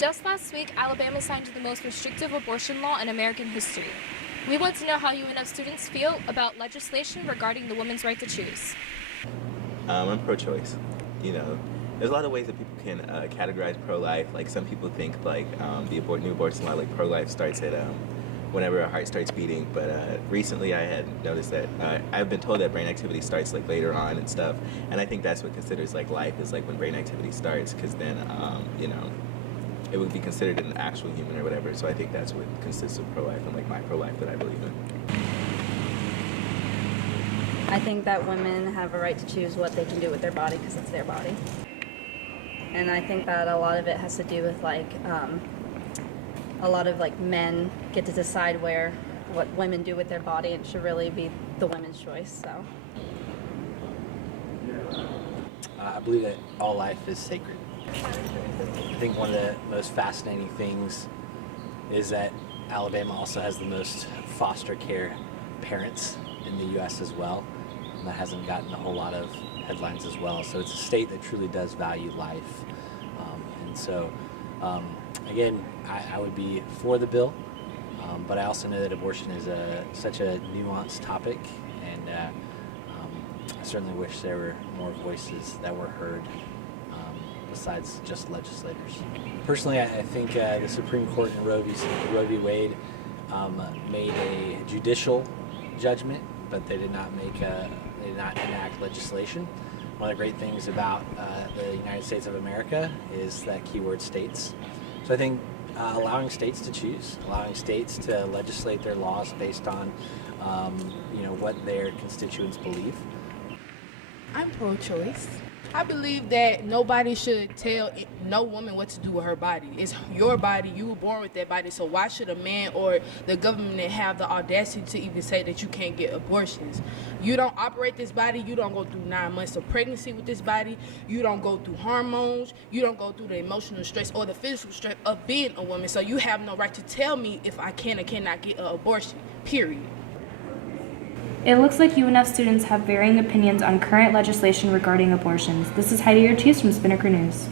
Just last week, Alabama signed the most restrictive abortion law in American history. We want to know how UNF students feel about legislation regarding the woman's right to choose. I'm pro-choice. You know, there's a lot of ways that people can categorize pro-life. Like some people think like the new abortion law, like pro-life starts at whenever our heart starts beating. But recently I had noticed that I've been told that brain activity starts like later on and stuff. And I think that's what considers like life is like when brain activity starts, because then you know, it would be considered an actual human or whatever. So I think that's what consists of pro-life and like my pro-life that I believe in. I think that women have a right to choose what they can do with their body because it's their body. And I think that a lot of it has to do with like a lot of like men get to decide what women do with their body, and it should really be the women's choice. So I believe that all life is sacred. I think one of the most fascinating things is that Alabama also has the most foster care parents in the U.S. as well. And that hasn't gotten a whole lot of headlines as well. So it's a state that truly does value life. And so, again, I would be for the bill, but I also know that abortion is such a nuanced topic, and I certainly wish there were more voices that were heard besides just legislators. Personally, I think the Supreme Court in Roe v. Wade made a judicial judgment, but they did not enact legislation. One of the great things about the United States of America is that keyword states. So I think allowing states to choose, allowing states to legislate their laws based on what their constituents believe. I'm pro-choice. I believe that nobody should tell no woman what to do with her body. It's your body. You were born with that body. So why should a man or the government have the audacity to even say that you can't get abortions? You don't operate this body. You don't go through 9 months of pregnancy with this body. You don't go through hormones. You don't go through the emotional stress or the physical stress of being a woman. So you have no right to tell me if I can or cannot get an abortion, period. It looks like UNF students have varying opinions on current legislation regarding abortions. This is Heydi Ortiz from Spinnaker News.